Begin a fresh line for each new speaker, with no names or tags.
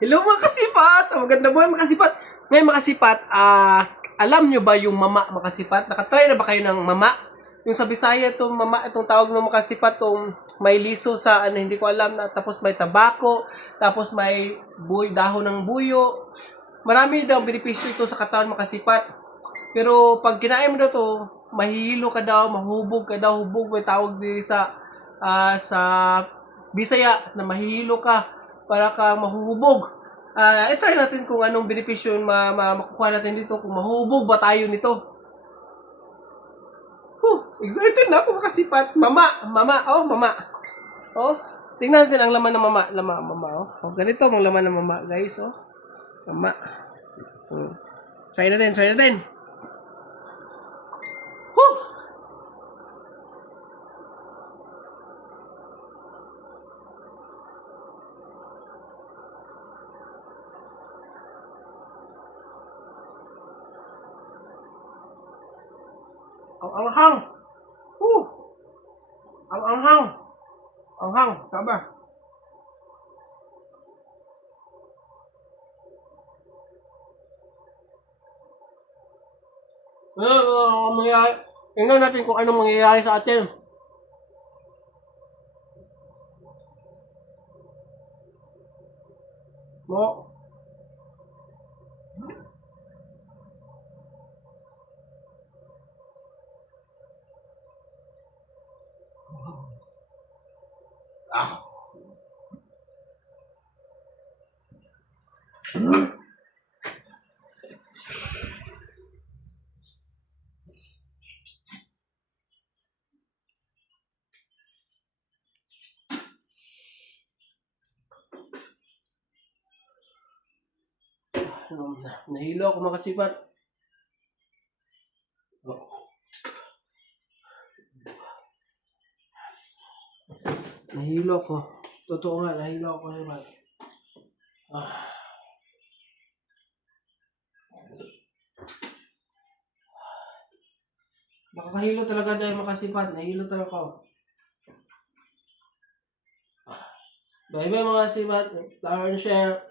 Hello mga kasipat! Ang maganda buhay mga kasipat! Ngayon mga kasipat, ah, alam nyo ba yung mama mga kasipat? Nakatry na ba kayo ng mama? Yung sa Bisaya itong mama, itong tawag ng mga kasipat, itong may liso sa ano, hindi ko alam na, tapos may tabako, tapos may buy, dahon ng buyo. Marami daw benepisyo ito sa katawan mga kasipat. Pero pag kinain mo daw to, mahihilo ka daw, mahubog ka daw, hubog may tawag din sa ah, sa Bisaya na mahihilo ka para ka mahuhubog. Ah, i-try natin kung anong benepisyo ma ma makukuha natin dito kung mahuhubog ba tayo nito. Huh, excited na ako makasipat. Mama, mama, oh, mama. Oh, tingnan natin ang laman ng mama, laman mama, oh. oh ganito ang laman ng mama, guys, oh. Mama. Hmm. Try natin, try natin. Huh! Ang anghang. Uh. Ang anghang. Anghang, tama. Ano ang mangyayari? Tingnan natin kung anong mangyayari sa atin. Mo. Ah. Ano, na- Nahilo ako makasipat. Oh. Nahilo ko. Totoo nga, nahilo ako kasipat. Ah. Nakakahilo talaga dahil makasipat. Nahilo talaga ako. Ah. Bye bye mga kasipat. Flower and share.